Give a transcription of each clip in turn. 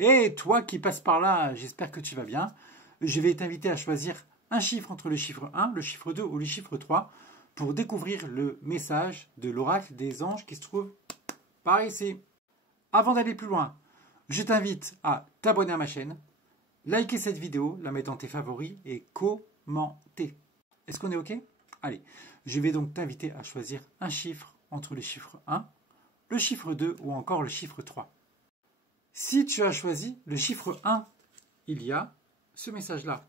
Et toi qui passes par là, j'espère que tu vas bien. Je vais t'inviter à choisir un chiffre entre le chiffre 1, le chiffre 2 ou le chiffre 3 pour découvrir le message de l'oracle des anges qui se trouve par ici. Avant d'aller plus loin, je t'invite à t'abonner à ma chaîne, liker cette vidéo, la mettre dans tes favoris et commenter. Est-ce qu'on est OK? Allez, je vais donc t'inviter à choisir un chiffre entre le chiffre 1, le chiffre 2 ou encore le chiffre 3. Si tu as choisi le chiffre 1, il y a ce message-là.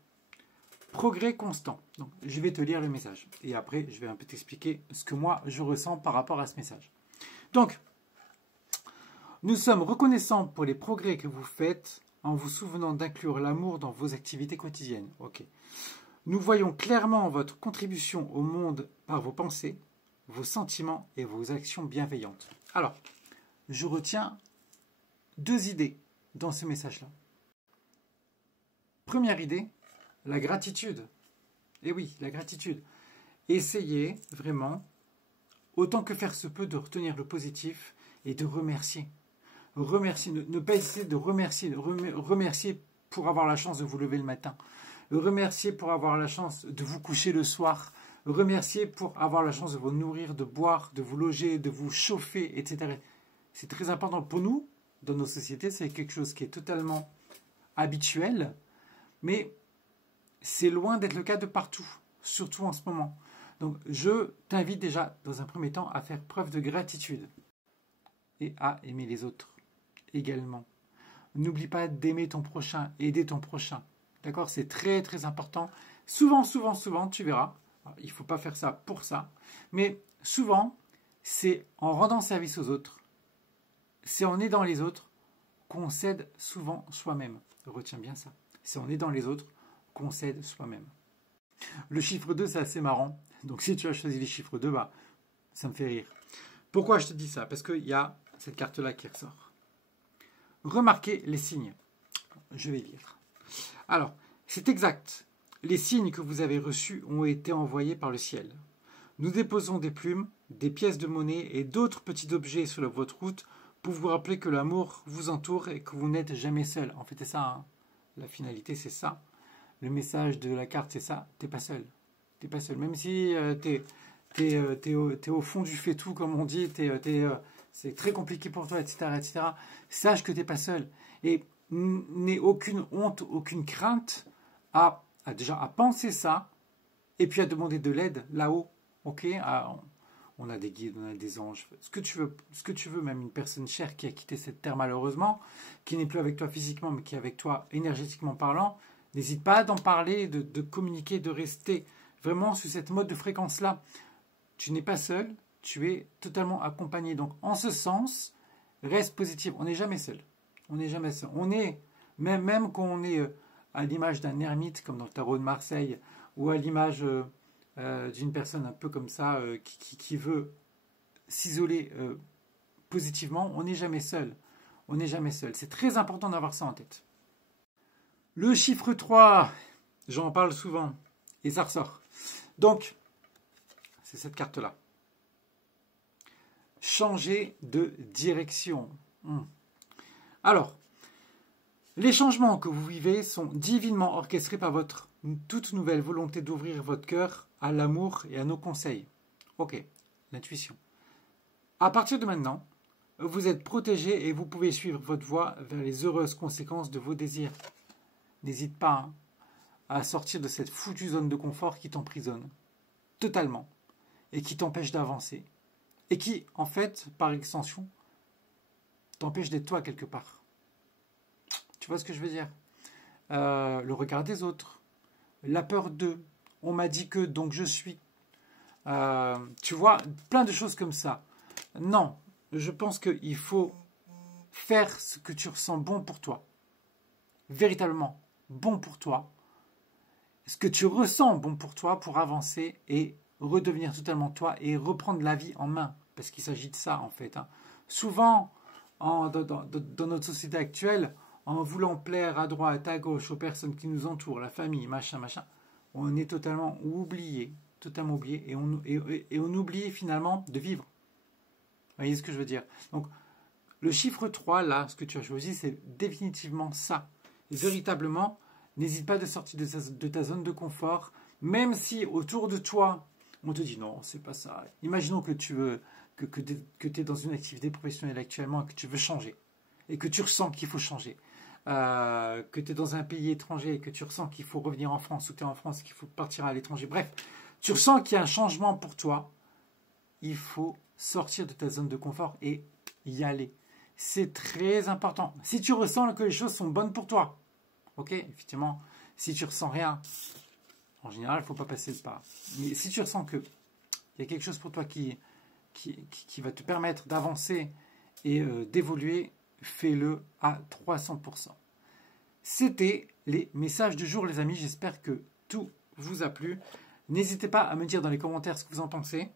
Progrès constant. Donc, je vais te lire le message. Et après, je vais un peu t'expliquer ce que moi, je ressens par rapport à ce message. Donc, nous sommes reconnaissants pour les progrès que vous faites en vous souvenant d'inclure l'amour dans vos activités quotidiennes. Ok. Nous voyons clairement votre contribution au monde par vos pensées, vos sentiments et vos actions bienveillantes. Alors, je retiens 2 idées dans ce message-là. Première idée, la gratitude. Et oui, la gratitude. Essayez vraiment, autant que faire se peut, de retenir le positif et de remercier. Remercier, ne pas essayer de remercier. Remercier pour avoir la chance de vous lever le matin. Remercier pour avoir la chance de vous coucher le soir. Remercier pour avoir la chance de vous nourrir, de boire, de vous loger, de vous chauffer, etc. C'est très important pour nous. Dans nos sociétés, c'est quelque chose qui est totalement habituel, mais c'est loin d'être le cas de partout, surtout en ce moment. Donc, je t'invite déjà, dans un premier temps, à faire preuve de gratitude et à aimer les autres également. N'oublie pas d'aimer ton prochain, aider ton prochain. D'accord? C'est très, très important. Souvent, tu verras, alors, il ne faut pas faire ça pour ça, mais souvent, c'est en rendant service aux autres, c'est en aidant les autres qu'on s'aide souvent soi-même. Retiens bien ça. C'est en aidant les autres qu'on s'aide soi-même. Le chiffre 2, c'est assez marrant. Donc si tu as choisi les chiffres 2, bah, ça me fait rire. Pourquoi je te dis ça? Parce qu'il y a cette carte-là qui ressort. Remarquez les signes. Je vais lire. Alors, c'est exact. Les signes que vous avez reçus ont été envoyés par le ciel. Nous déposons des plumes, des pièces de monnaie et d'autres petits objets sur votre route pour vous rappeler que l'amour vous entoure et que vous n'êtes jamais seul. En fait, c'est ça. Hein. La finalité, c'est ça. Le message de la carte, c'est ça. T'es pas seul. T'es pas seul. Même si t'es au fond du fait-tout, comme on dit, c'est très compliqué pour toi, etc., etc. Sache que t'es pas seul. Et n'aie aucune honte, aucune crainte déjà à penser ça et puis à demander de l'aide là-haut. Ok? On a des guides, on a des anges, ce que tu veux, même une personne chère qui a quitté cette terre malheureusement, qui n'est plus avec toi physiquement, mais qui est avec toi énergétiquement parlant, n'hésite pas d'en parler, de communiquer, de rester vraiment sur cette mode de fréquence-là. Tu n'es pas seul, tu es totalement accompagné. Donc, en ce sens, reste positif. On n'est jamais seul. On n'est jamais seul. On est, même quand on est à l'image d'un ermite, comme dans le tarot de Marseille, ou à l'image d'une personne un peu comme ça, qui veut s'isoler positivement, on n'est jamais seul. On n'est jamais seul. C'est très important d'avoir ça en tête. Le chiffre 3, j'en parle souvent, et ça ressort. Donc, c'est cette carte-là. Changer de direction. Alors, les changements que vous vivez sont divinement orchestrés par votre toute nouvelle volonté d'ouvrir votre cœur à l'amour et à nos conseils. Ok, l'intuition. À partir de maintenant, vous êtes protégé et vous pouvez suivre votre voie vers les heureuses conséquences de vos désirs. N'hésite pas à sortir de cette foutue zone de confort qui t'emprisonne totalement et qui t'empêche d'avancer et qui, en fait, par extension, t'empêche d'être toi quelque part. Tu vois ce que je veux dire? Le regard des autres, la peur d'eux, on m'a dit que, donc je suis. Tu vois, plein de choses comme ça. Non, je pense qu'il faut faire ce que tu ressens bon pour toi. Véritablement bon pour toi. Ce que tu ressens bon pour toi pour avancer et redevenir totalement toi et reprendre la vie en main. Parce qu'il s'agit de ça, en fait. Hein. Souvent, dans notre société actuelle, en voulant plaire à droite, à gauche, aux personnes qui nous entourent, la famille, machin, on est totalement oublié, et on oublie finalement de vivre. Vous voyez ce que je veux dire? Donc, Le chiffre 3, là, ce que tu as choisi, c'est définitivement ça. Et véritablement, n'hésite pas de sortir de ta zone de confort, même si autour de toi, on te dit non, c'est pas ça. Imaginons que tu es dans une activité professionnelle actuellement et que tu veux changer, et que tu ressens qu'il faut changer. Que tu es dans un pays étranger et que tu ressens qu'il faut revenir en France, ou tu es en France et qu'il faut partir à l'étranger. Bref, tu ressens qu'il y a un changement pour toi. Il faut sortir de ta zone de confort et y aller. C'est très important. Si tu ressens que les choses sont bonnes pour toi, ok, effectivement, si tu ressens rien, en général, il ne faut pas passer le pas. Mais si tu ressens qu'il y a quelque chose pour toi qui va te permettre d'avancer et d'évoluer, fais-le à 300%. C'était les messages du jour, les amis. J'espère que tout vous a plu. N'hésitez pas à me dire dans les commentaires ce que vous en pensez.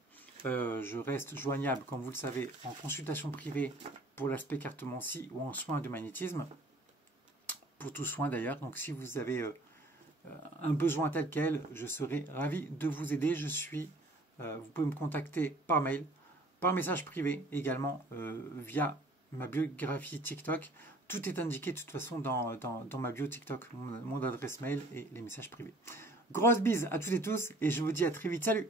Je reste joignable, comme vous le savez, en consultation privée pour l'aspect cartomancie ou en soins de magnétisme. Pour tout soin d'ailleurs. Donc si vous avez un besoin tel quel, je serai ravi de vous aider. Vous pouvez me contacter par mail, par message privé, également via ma biographie TikTok. Tout est indiqué de toute façon dans ma bio TikTok, mon adresse mail et les messages privés. Grosse bise à toutes et tous et je vous dis à très vite. Salut!